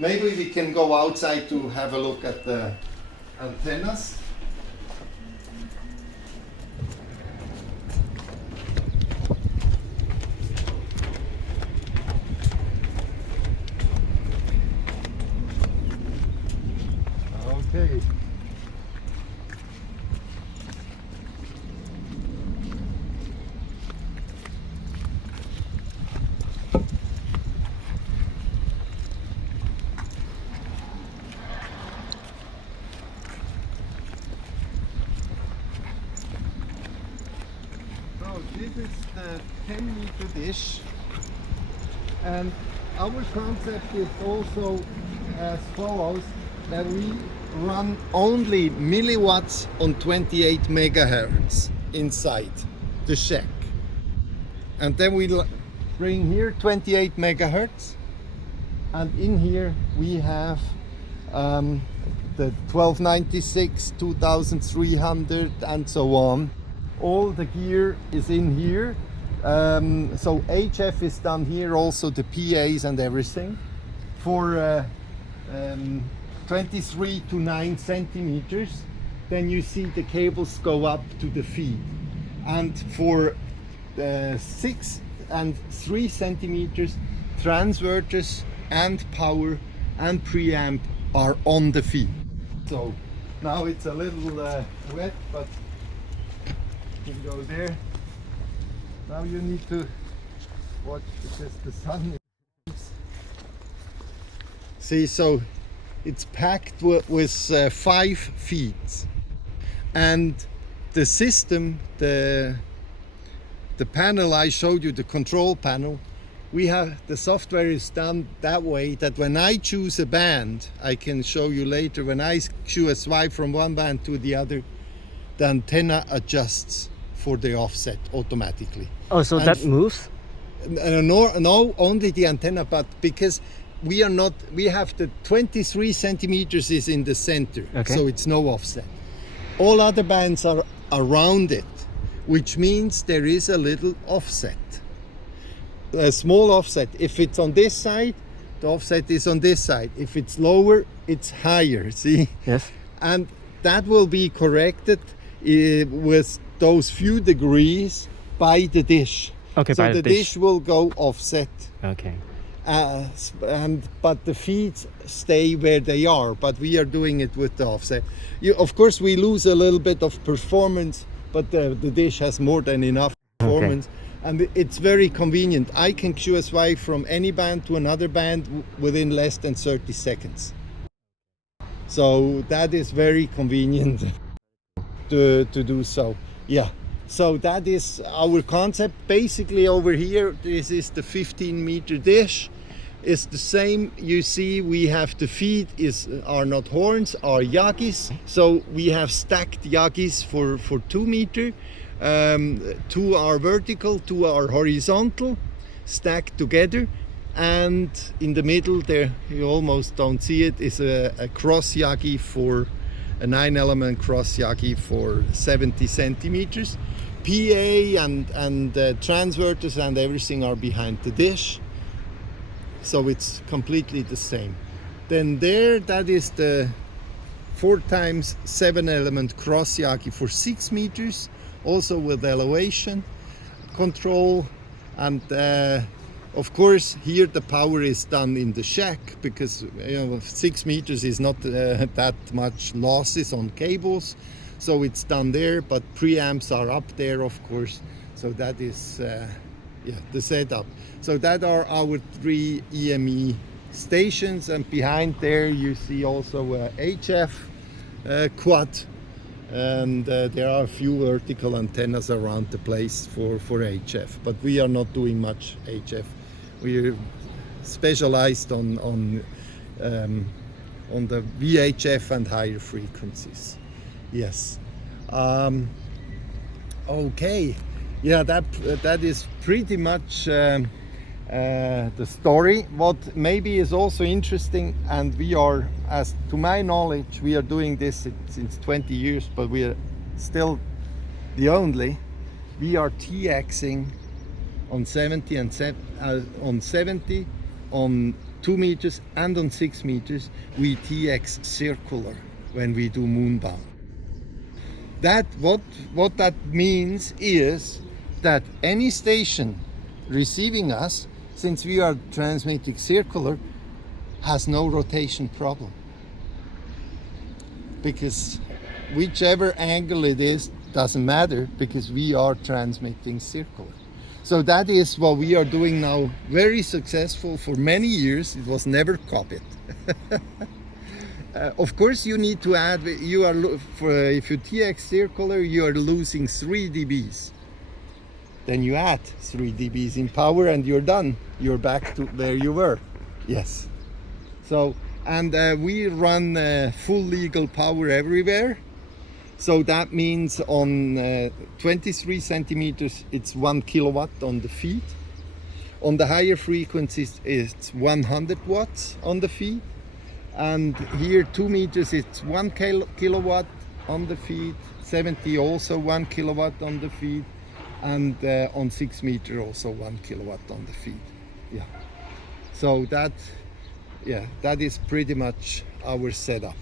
maybe we can go outside to have a look at the antennas. Okay. So this is the 10-meter dish, and our concept is also as follows, that we run only milliwatts on 28 megahertz inside the shack, and then we bring here 28 megahertz, and in here we have the 1296, 2300 and so on. All the gear is in here, so HF is done here, also the PAs and everything for 23 to 9 centimeters. Then you see the cables go up to the feet, and for 6 and 3 centimeters transverters and power and preamp are on the feet. So now it's a little wet, but you can go there. Now you need to watch because the sun is... See, so it's packed with 5 feet, and the system, the panel I showed you, the control panel, we have the software is done that way that when I choose a band, I can show you later, when I choose a swipe from one band to the other, the antenna adjusts for the offset automatically. Oh, so and that moves? No, only the antenna, but because we have the 23 centimeters is in the center, okay. So it's no offset. All other bands are around it, which means there is a little offset, a small offset. If it's on this side, the offset is on this side. If it's lower, it's higher, see? Yes. And that will be corrected with those few degrees by the dish. Okay, so by the dish will go offset. Okay. But the feet stay where they are, but we are doing it with the offset. Of course we lose a little bit of performance, but the dish has more than enough performance. Okay. And it's very convenient. I can QSY from any band to another band within less than 30 seconds. So that is very convenient to do so. Yeah. So that is our concept. Basically over here, this is the 15-meter dish. It's the same. You see, we have the feet are not horns, are yagis. So we have stacked yagis for 2 meter. 2 are vertical, 2 are horizontal, stacked together. And in the middle there, you almost don't see it, is a cross yagi for a 9-element cross yagi for 70 centimeters. PA and transverters and everything are behind the dish, so it's completely the same. Then there, that is the 4x 7-element cross yagi for 6 meters, also with elevation control, and of course here the power is done in the shack, because 6 meters is not that much losses on cables. So it's done there, but preamps are up there, of course. So that is the setup. So that are our 3 EME stations, and behind there you see also a HF quad, and there are a few vertical antennas around the place for HF. But we are not doing much HF. We are specialized on the VHF and higher frequencies. Yes. Okay. Yeah, that is pretty much the story. What maybe is also interesting, and we are, as to my knowledge, we are doing this since 20 years, but we are still the only. We are TXing on 70 on 2 meters and on 6 meters, we TX circular when we do moonbound. That what that means is that any station receiving us, since we are transmitting circular, has no rotation problem. Because whichever angle it is doesn't matter, because we are transmitting circular. So that is what we are doing now, very successful for many years. It was never copied. Of course, you need to add, if you TX circular, you are losing 3 dBs. Then you add 3 dBs in power and you're done. You're back to where you were. Yes. So, and we run full legal power everywhere. So that means on 23 centimeters, it's 1 kilowatt on the feed. On the higher frequencies, it's 100 watts on the feed. And here 2 meters, it's 1 kilowatt on the feed. 70 also 1 kilowatt on the feed. And on 6 meter also 1 kilowatt on the feed. Yeah. So that is pretty much our setup.